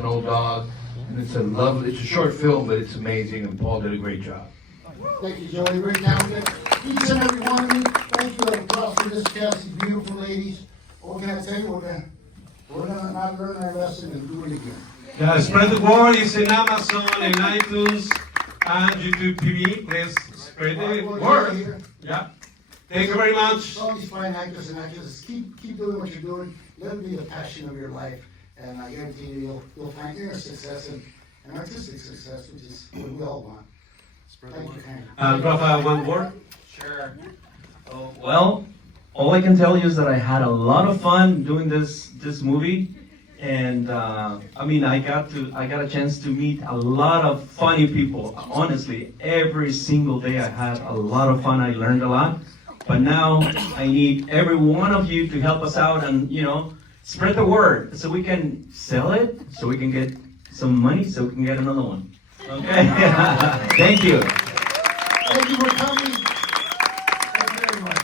an old dog, and it's a short film, but it's amazing, and Paul did a great job. Thank you, Joey. Very talented. Each and every one of you, thank you. Applause for this cast, these beautiful ladies. What can I tell you? We're gonna not learn our lesson and do it again. Yeah, spread the word. It's in Amazon, in iTunes, and YouTube TV. Please spread the word. Yeah. Thank you very much. All these fine actors and actresses, keep doing what you're doing. Let it be the passion of your life, and I guarantee you'll find inner success and artistic success, which is what we all want. Thank you, Hank. Rafa, one word. Sure. Well, all I can tell you is that I had a lot of fun doing this movie, and I mean, I got a chance to meet a lot of funny people. Honestly, every single day I had a lot of fun. I learned a lot. But now I need every one of you to help us out and, spread the word so we can sell it, so we can get some money, so we can get another one. Okay? Thank you. Thank you for coming. Thank you very much.